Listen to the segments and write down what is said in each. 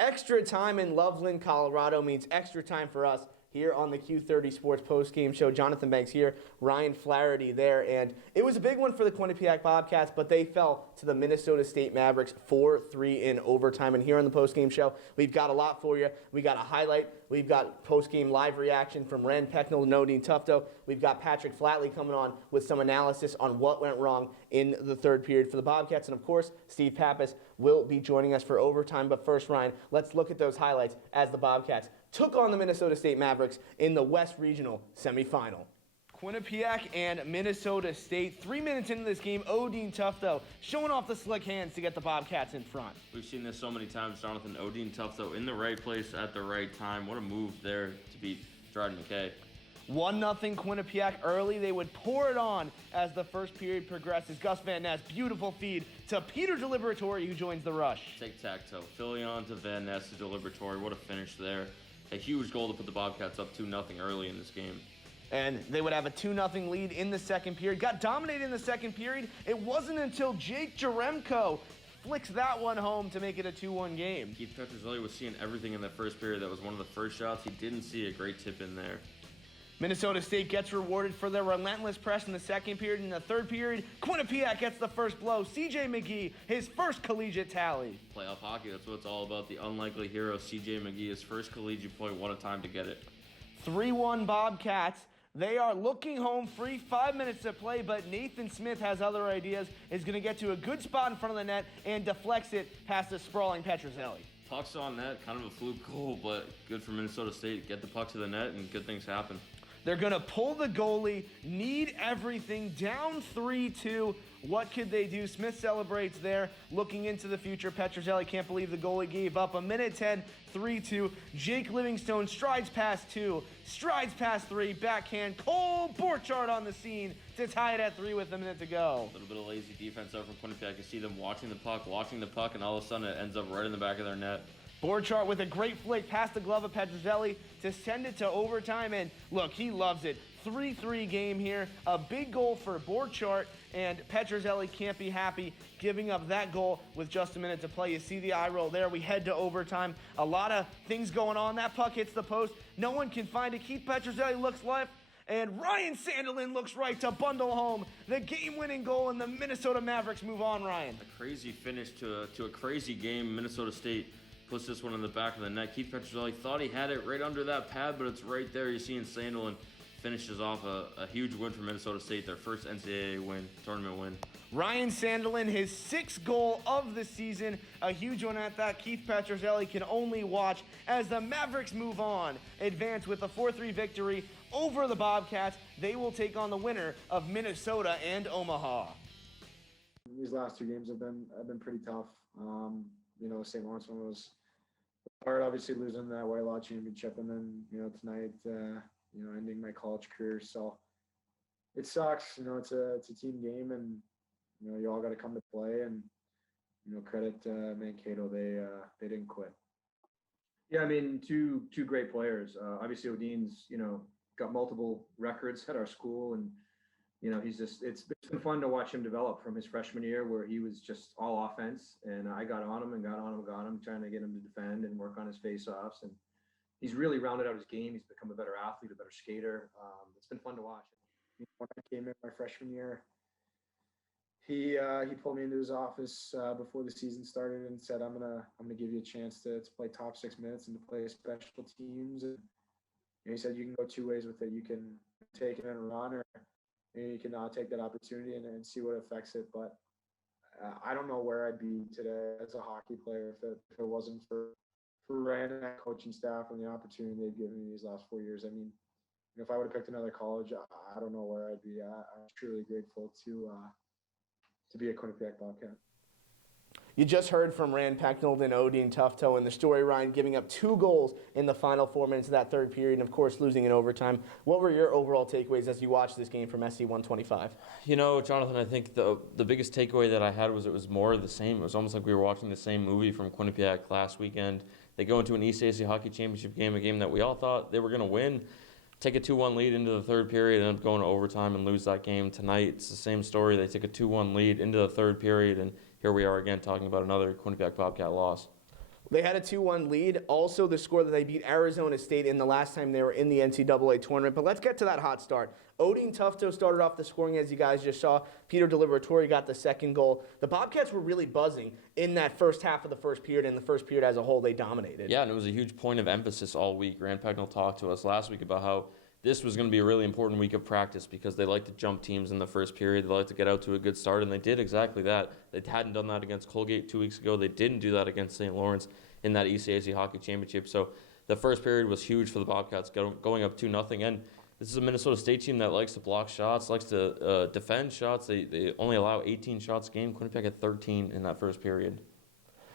Extra time in Loveland, Colorado means extra time for us here on the Q30 Sports Postgame Show. Jonathan Banks here, Ryan Flaherty there, and it was a big one for the Quinnipiac Bobcats, but they fell to the Minnesota State Mavericks 4-3 in overtime. And here on the Postgame Show, we've got a lot for you. We got a highlight. We've got postgame live reaction from Ren Pecknell and Odin Tufto. We've got Patrick Flatley coming on with some analysis on what went wrong in the third period for the Bobcats. And of course, Steve Pappas will be joining us for overtime. But first, Ryan, let's look at those highlights as the Bobcats took on the Minnesota State Mavericks in the West Regional Semifinal. Quinnipiac and Minnesota State. 3 minutes into this game, Odin Tufto showing off the slick hands to get the Bobcats in front. We've seen this so many times, Jonathan. Odin Tufto in the right place at the right time. What a move there to beat Dryden McKay. 1-0 Quinnipiac early. They would pour it on as the first period progresses. Gus Van Ness, beautiful feed to Peter Deliberatory, who joins the rush. Tic-tac-toe. Filion to Van Ness to Deliberatory. What a finish there. A huge goal to put the Bobcats up 2-0 early in this game. And they would have a 2-0 lead in the second period. Got dominated in the second period. It wasn't until Jake Jaremko flicks that one home to make it a 2-1 game. Keith Petruzzelli was seeing everything in that first period. That was one of the first shots. He didn't see a great tip in there. Minnesota State gets rewarded for their relentless press in the second period. In the third period, Quinnipiac gets the first blow. C.J. McGee, his first collegiate tally. Playoff hockey, that's what it's all about. The unlikely hero, C.J. McGee, his first collegiate point. What a time to get it. 3-1 Bobcats. They are looking home free. 5 minutes to play, but Nathan Smith has other ideas. Is going to get to a good spot in front of the net and deflects it past the sprawling Petruzzelli. Puck's on net, kind of a fluke goal, but good for Minnesota State. Get the puck to the net and good things happen. They're going to pull the goalie, need everything, down 3-2. What could they do? Smith celebrates there, looking into the future. Petruzzelli can't believe the goalie gave up. A minute 10, 3-2. Jake Livingstone strides past 2, strides past 3, backhand. Cole Borchardt on the scene to tie it at 3 with a minute to go. A little bit of lazy defense out from Quinnipiac. You see them watching the puck, and all of a sudden it ends up right in the back of their net. Borchardt with a great flick past the glove of Petruzzelli to send it to overtime, and look, he loves it. 3-3 game here, a big goal for Borchardt, and Petruzzelli can't be happy giving up that goal with just a minute to play. You see the eye roll there. We head to overtime. A lot of things going on. That puck hits the post. No one can find it. Keith Petruzzelli looks left, and Ryan Sandelin looks right to bundle home the game-winning goal, and the Minnesota Mavericks move on, Ryan. A crazy finish to a crazy game. Minnesota State puts this one in the back of the net. Keith Petruzzelli thought he had it right under that pad, but it's right there. You're seeing Sandelin finishes off a huge win for Minnesota State, their first NCAA win, tournament win. Ryan Sandelin, his 6th goal of the season, a huge one at that. Keith Petruzzelli can only watch as the Mavericks move on, advance with a 4-3 victory over the Bobcats. They will take on the winner of Minnesota and Omaha. These last 2 games have been pretty tough. St. Lawrence one was hard, obviously losing that Whitelaw championship, and then tonight ending my college career. So it sucks. It's a team game, and you all got to come to play. And credit Mankato, they didn't quit. Yeah, I mean, two great players. Obviously, Odin's got multiple records at our school, and it's been fun to watch him develop from his freshman year, where he was just all offense, and I got on him, trying to get him to defend and work on his face-offs, and he's really rounded out his game. He's become a better athlete, a better skater. It's been fun to watch. When I came in my freshman year, he pulled me into his office before the season started and said, "I'm gonna give you a chance to play top 6 minutes and to play special teams." And he said, "You can go 2 ways with it. You can take it and run, or you can take that opportunity and see what affects it." But I don't know where I'd be today as a hockey player if it wasn't for Rand and that coaching staff and the opportunity they've given me these last 4 years. I mean, if I would have picked another college, I don't know where I'd be. I'm truly grateful to be a Quinnipiac Bobcat. You just heard from Rand Pecknold and Odin Tufto in the story, Ryan, giving up 2 goals in the final 4 minutes of that third period, and of course losing in overtime. What were your overall takeaways as you watched this game from SC 125? Jonathan, I think the biggest takeaway that I had was it was more of the same. It was almost like we were watching the same movie from Quinnipiac last weekend. They go into an East AC Hockey Championship game, a game that we all thought they were going to win, take a 2-1 lead into the third period, end up going to overtime and lose that game. Tonight, it's the same story. They take a 2-1 lead into the third period, and here we are again talking about another Quinnipiac Bobcat loss. They had a 2-1 lead, also the score that they beat Arizona State in the last time they were in the NCAA tournament. But let's get to that hot start. Odin Tufto started off the scoring, as you guys just saw. Peter Deliberatore got the second goal. The Bobcats were really buzzing in that first half of the first period, and the first period as a whole, they dominated. Yeah, and it was a huge point of emphasis all week. Rand Pecknell talked to us last week about how this was going to be a really important week of practice because they like to jump teams in the first period. They like to get out to a good start, and they did exactly that. They hadn't done that against Colgate 2 weeks ago. They didn't do that against St. Lawrence in that ECAC Hockey Championship. So the first period was huge for the Bobcats, going up 2-0. And this is a Minnesota State team that likes to block shots, likes to defend shots. They only allow 18 shots a game. Quinnipiac had 13 in that first period.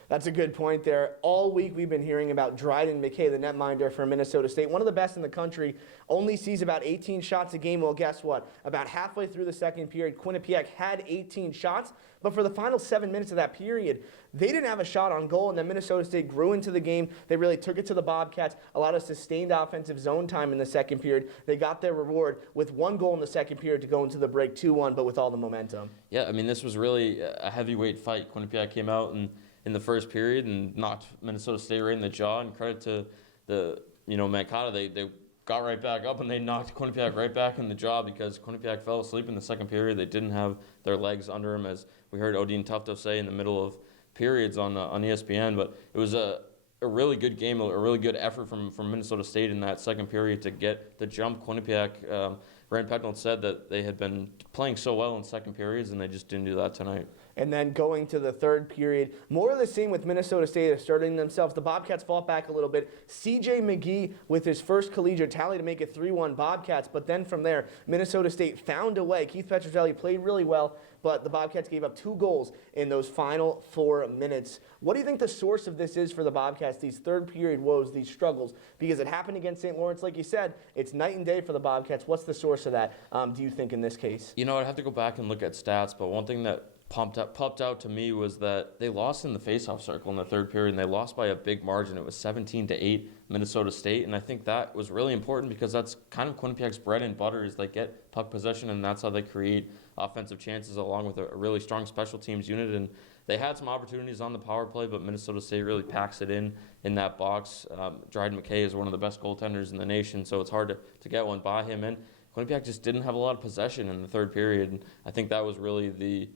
That's a good point there. All week we've been hearing about Dryden McKay, the netminder for Minnesota State, one of the best in the country, only sees about 18 shots a game. Well, guess what? About halfway through the second period, Quinnipiac had 18 shots, but for the final 7 minutes of that period, they didn't have a shot on goal, and then Minnesota State grew into the game. They really took it to the Bobcats, allowed a sustained offensive zone time in the second period. They got their reward with 1 goal in the second period to go into the break 2-1, but with all the momentum. Yeah, I mean, this was really a heavyweight fight. Quinnipiac came out and in the first period and knocked Minnesota State right in the jaw, and credit to the, Mancata, they got right back up and they knocked Quinnipiac right back in the jaw because Quinnipiac fell asleep in the second period. They didn't have their legs under them, as we heard Odin Tufto say in the middle of periods on ESPN. But it was a really good game, a really good effort from Minnesota State in that second period to get the jump. Quinnipiac, Rand Pecknold said that they had been playing so well in second periods and they just didn't do that tonight. And then going to the third period, more of the same with Minnesota State asserting themselves. The Bobcats fought back a little bit. C.J. McGee with his first collegiate tally to make it 3-1 Bobcats. But then from there, Minnesota State found a way. Keith Petrozelli played really well, but the Bobcats gave up 2 goals in those final 4 minutes. What do you think the source of this is for the Bobcats, these third period woes, these struggles? Because it happened against St. Lawrence, like you said. It's night and day for the Bobcats. What's the source of that, do you think, in this case? I'd have to go back and look at stats, but one thing that popped out to me was that they lost in the faceoff circle in the third period, and they lost by a big margin. It was 17-8 Minnesota State, and I think that was really important because that's kind of Quinnipiac's bread and butter is they get puck possession, and that's how they create offensive chances along with a really strong special teams unit. And they had some opportunities on the power play, but Minnesota State really packs it in that box. Dryden McKay is one of the best goaltenders in the nation, so it's hard to get one by him. And Quinnipiac just didn't have a lot of possession in the third period, and I think that was really the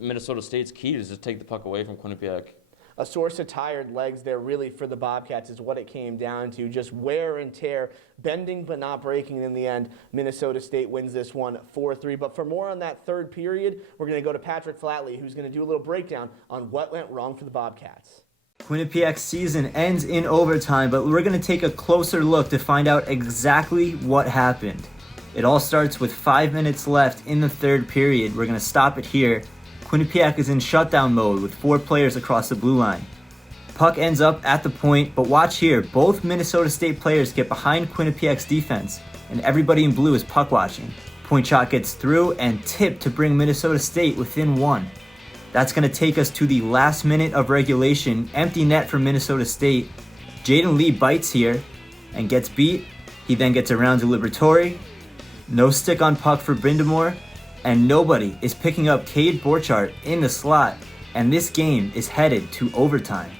Minnesota State's key is to take the puck away from Quinnipiac. A source of tired legs there really for the Bobcats is what it came down to. Just wear and tear, bending but not breaking in the end. Minnesota State wins this one 4-3. But for more on that third period, we're going to go to Patrick Flatley, who's going to do a little breakdown on what went wrong for the Bobcats. Quinnipiac's season ends in overtime, but we're going to take a closer look to find out exactly what happened. It all starts with 5 minutes left in the third period. We're going to stop it here. Quinnipiac is in shutdown mode with 4 players across the blue line. Puck ends up at the point, but watch here. Both Minnesota State players get behind Quinnipiac's defense, and everybody in blue is puck watching. Point shot gets through and tipped to bring Minnesota State within 1. That's going to take us to the last minute of regulation. Empty net for Minnesota State. Jaden Lee bites here and gets beat. He then gets around to Liberatore. No stick on puck for Brindamore, and nobody is picking up Cade Borchardt in the slot, and this game is headed to overtime.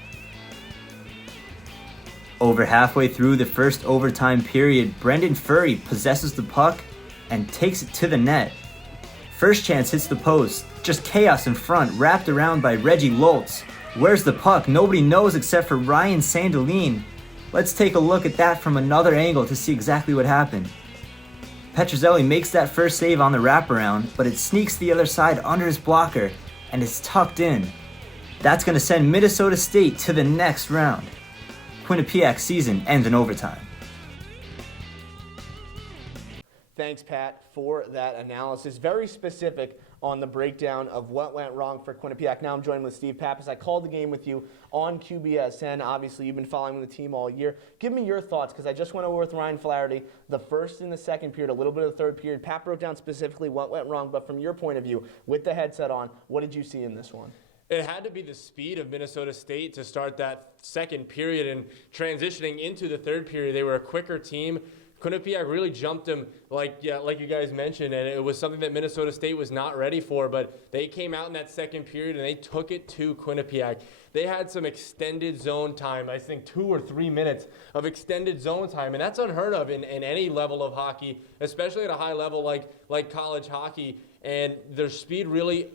Over halfway through the first overtime period, Brendan Furry possesses the puck and takes it to the net. First chance hits the post, just chaos in front, wrapped around by Reggie Loltz. Where's the puck? Nobody knows except for Ryan Sandeline. Let's take a look at that from another angle to see exactly what happened. Petrozelli makes that first save on the wraparound, but it sneaks the other side under his blocker and is tucked in. That's going to send Minnesota State to the next round. Quinnipiac's season ends in overtime. Thanks, Pat, for that analysis. Very specific on the breakdown of what went wrong for Quinnipiac. Now I'm joined with Steve Pappas. I called the game with you on QBSN. Obviously, you've been following the team all year. Give me your thoughts, because I just went over with Ryan Flaherty the first and the second period, a little bit of the third period. Pat broke down specifically what went wrong, but from your point of view, with the headset on, what did you see in this one? It had to be the speed of Minnesota State to start that second period and transitioning into the third period. They were a quicker team, Quinnipiac really jumped him, like you guys mentioned, and it was something that Minnesota State was not ready for, but they came out in that second period and they took it to Quinnipiac. They had some extended zone time, I think 2 or 3 minutes of extended zone time, and that's unheard of in any level of hockey, especially at a high level like college hockey. And their speed really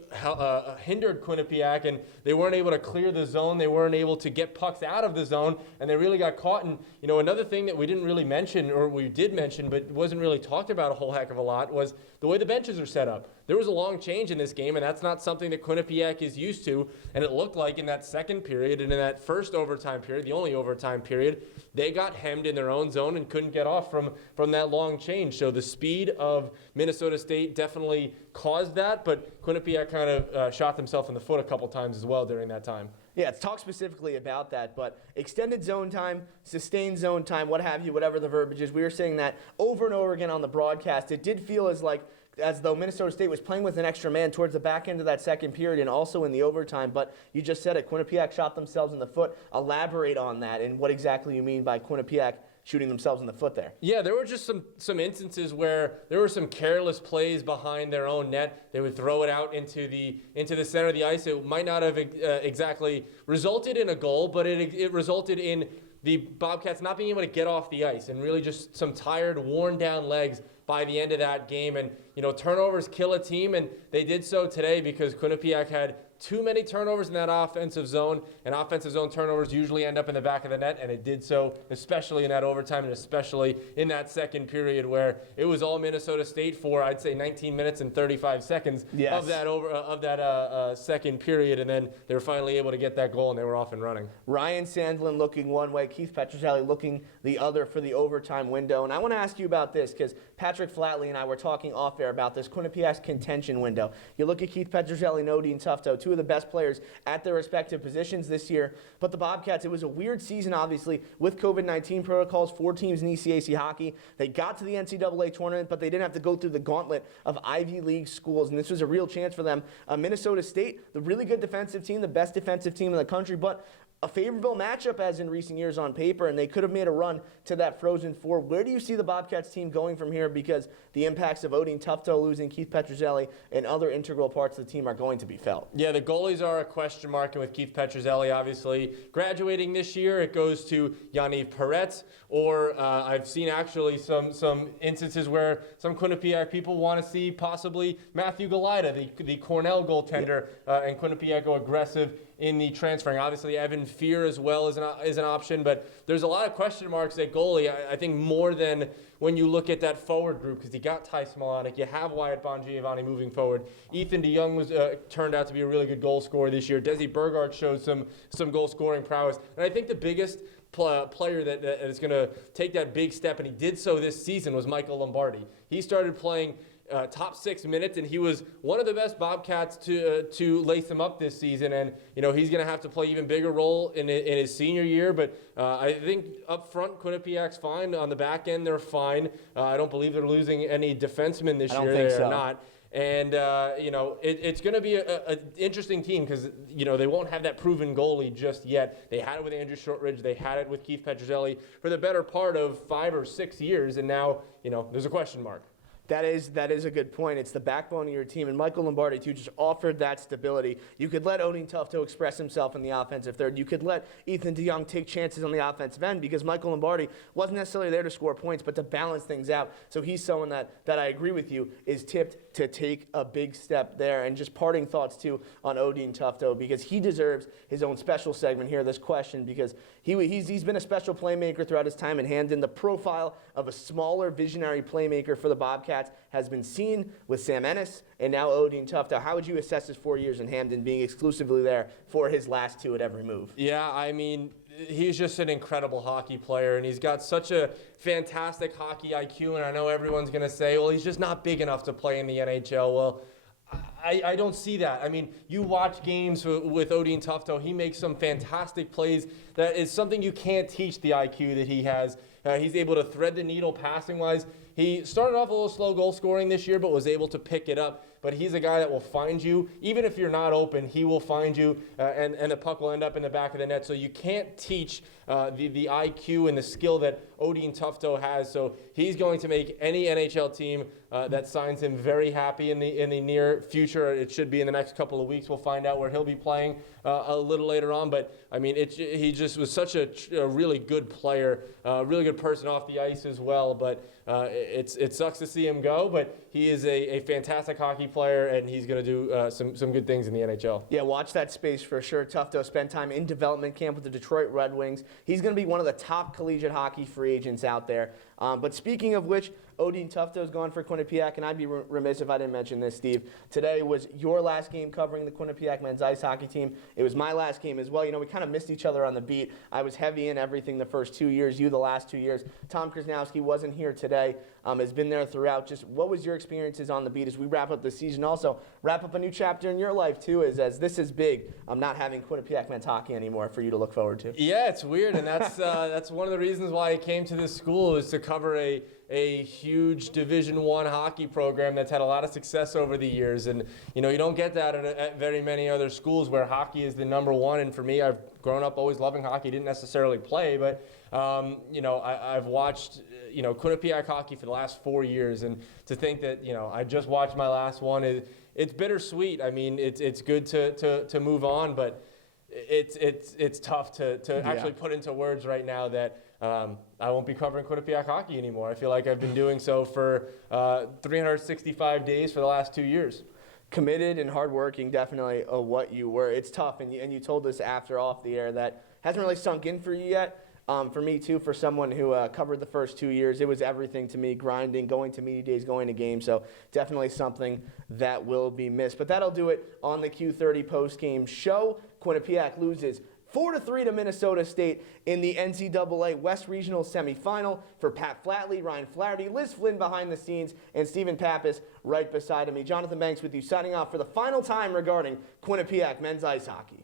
hindered Quinnipiac, and they weren't able to clear the zone. They weren't able to get pucks out of the zone, and they really got caught. And, another thing that we didn't really mention, or we did mention, but wasn't really talked about a whole heck of a lot, was the way the benches are set up. There was a long change in this game, and that's not something that Quinnipiac is used to. And it looked like in that second period and in that first overtime period, the only overtime period, they got hemmed in their own zone and couldn't get off from that long change. So the speed of Minnesota State definitely caused that, but Quinnipiac kind of shot themselves in the foot a couple times as well during that time. Yeah, let's talk specifically about that, but extended zone time, sustained zone time, what have you, whatever the verbiage is, we were saying that over and over again on the broadcast. It did feel as though Minnesota State was playing with an extra man towards the back end of that second period and also in the overtime, but you just said it, Quinnipiac shot themselves in the foot. Elaborate on that and what exactly you mean by Quinnipiac shooting themselves in the foot there. Yeah, there were just some instances where there were some careless plays behind their own net. They would throw it out into the center of the ice. It might not have exactly resulted in a goal, but it resulted in the Bobcats not being able to get off the ice and really just some tired, worn down legs by the end of that game. And, turnovers kill a team, and they did so today because Quinnipiac had too many turnovers in that offensive zone, and offensive zone turnovers usually end up in the back of the net, and it did so, especially in that overtime and especially in that second period where it was all Minnesota State for, I'd say, 19 minutes and 35 seconds of that second period, and then they were finally able to get that goal, and they were off and running. Ryan Sandlin looking one way, Keith Petrozelli looking the other for the overtime window, and I want to ask you about this because Patrick Flatley and I were talking off air about this Quinnipiac's contention window. You look at Keith Petrozelli and Odin Tufto, two of the best players at their respective positions this year. But the Bobcats, it was a weird season, obviously, with COVID-19 protocols, 4 teams in ECAC hockey. They got to the NCAA tournament, but they didn't have to go through the gauntlet of Ivy League schools, and this was a real chance for them. Minnesota State, the really good defensive team, the best defensive team in the country, but a favorable matchup as in recent years on paper, and they could have made a run to that Frozen Four. Where do you see the Bobcats team going from here? Because the impacts of Odin Tufto losing, Keith Petrozelli, and other integral parts of the team are going to be felt. Yeah, the goalies are a question mark, and with Keith Petrozelli obviously graduating this year, it goes to Yaniv Peretz, or I've seen actually some instances where some Quinnipiac people want to see possibly Matthew Galida, the Cornell goaltender, and Quinnipiac go aggressive in the transferring. Obviously, Evan Fear as well is an option, but there's a lot of question marks at goalie. I think more than when you look at that forward group, because you got Ty Smolonic, you have Wyatt Bongiovanni moving forward. Ethan DeYoung was turned out to be a really good goal scorer this year. Desi Burgard showed some goal scoring prowess, and I think the biggest player that is going to take that big step, and he did so this season, was Michael Lombardi. He started playing top 6 minutes, and he was one of the best Bobcats to lace him up this season. And he's going to have to play even bigger role in his senior year. But I think up front, Quinnipiac's fine. On the back end, they're fine. I don't believe they're losing any defensemen this year. They're not. And it's going to be an interesting team because they won't have that proven goalie just yet. They had it with Andrew Shortridge. They had it with Keith Petrozelli for the better part of 5 or 6 years, and now there's a question mark. That is a good point. It's the backbone of your team, and Michael Lombardi, too, just offered that stability. You could let Odin Tufto express himself in the offensive third. You could let Ethan DeYoung take chances on the offensive end because Michael Lombardi wasn't necessarily there to score points, but to balance things out. So he's someone that I agree with you is tipped to take a big step there. And just parting thoughts, too, on Odin Tufto because he deserves his own special segment here, this question, because he's been a special playmaker throughout his time in Hamden. The profile of a smaller visionary playmaker for the Bobcats has been seen with Sam Ennis and now Odin Tufto. How would you assess his 4 years in Hamden being exclusively there for his last 2 at every move? Yeah, I mean, he's just an incredible hockey player, and he's got such a fantastic hockey IQ, and I know everyone's going to say, well, he's just not big enough to play in the NHL. Well, I don't see that. I mean, you watch games with Odin Tufto, he makes some fantastic plays. That is something you can't teach, the IQ that he has. He's able to thread the needle passing-wise. He started off a little slow goal scoring this year, but was able to pick it up. but he's a guy that will find you. Even if you're not open, he will find you, and the puck will end up in the back of the net. So you can't teach the IQ and the skill that Odin Tufto has. So he's going to make any NHL team that signs him very happy in the near future. It should be in the next couple of weeks. We'll find out where he'll be playing a little later on. But I mean, he just was such a really good player, really good person off the ice as well. But it sucks to see him go. But he is a fantastic hockey player, and he's going to do some good things in the NHL. Yeah, watch that space for sure. Tufto spent time in development camp with the Detroit Red Wings. He's going to be one of the top collegiate hockey free agents out there. But speaking of which, Odin Tufto's gone for Quinnipiac, and I'd be remiss if I didn't mention this, Steve. Today was your last game covering the Quinnipiac men's ice hockey team. It was my last game as well. You know, we kind of missed each other on the beat. I was heavy in everything the first 2 years, you the last 2 years. Tom Krasnowski wasn't here today, has been there throughout. Just what was your experiences on the beat as we wrap up the season? Also, wrap up a new chapter in your life, too, as this is big. I'm not having Quinnipiac men's hockey anymore for you to look forward to. Yeah, it's weird, and that's one of the reasons why I came to this school, is to cover a huge Division I hockey program that's had a lot of success over the years. And, you know, you don't get that at very many other schools where hockey is the number one. And for me, I've grown up always loving hockey, didn't necessarily play, but, you know, I've watched, you know, Quinnipiac hockey for the last 4 years. And to think that, you know, I just watched my last one, it's bittersweet. I mean, it's good to move on, but it's tough to actually put into words right now that I won't be covering Quinnipiac hockey anymore. I feel like I've been doing so for 365 days for the last 2 years. Committed and hardworking, definitely what you were. It's tough, and you told us after off the air that hasn't really sunk in for you yet. For me, too, for someone who covered the first 2 years, it was everything to me, grinding, going to media days, going to games. So definitely something that will be missed. But that'll do it on the Q30 postgame show. Quinnipiac loses 4-3 to Minnesota State in the NCAA West Regional Semifinal. For Pat Flatley, Ryan Flaherty, Liz Flynn behind the scenes, and Stephen Pappas right beside me. Jonathan Banks with you, signing off for the final time regarding Quinnipiac men's ice hockey.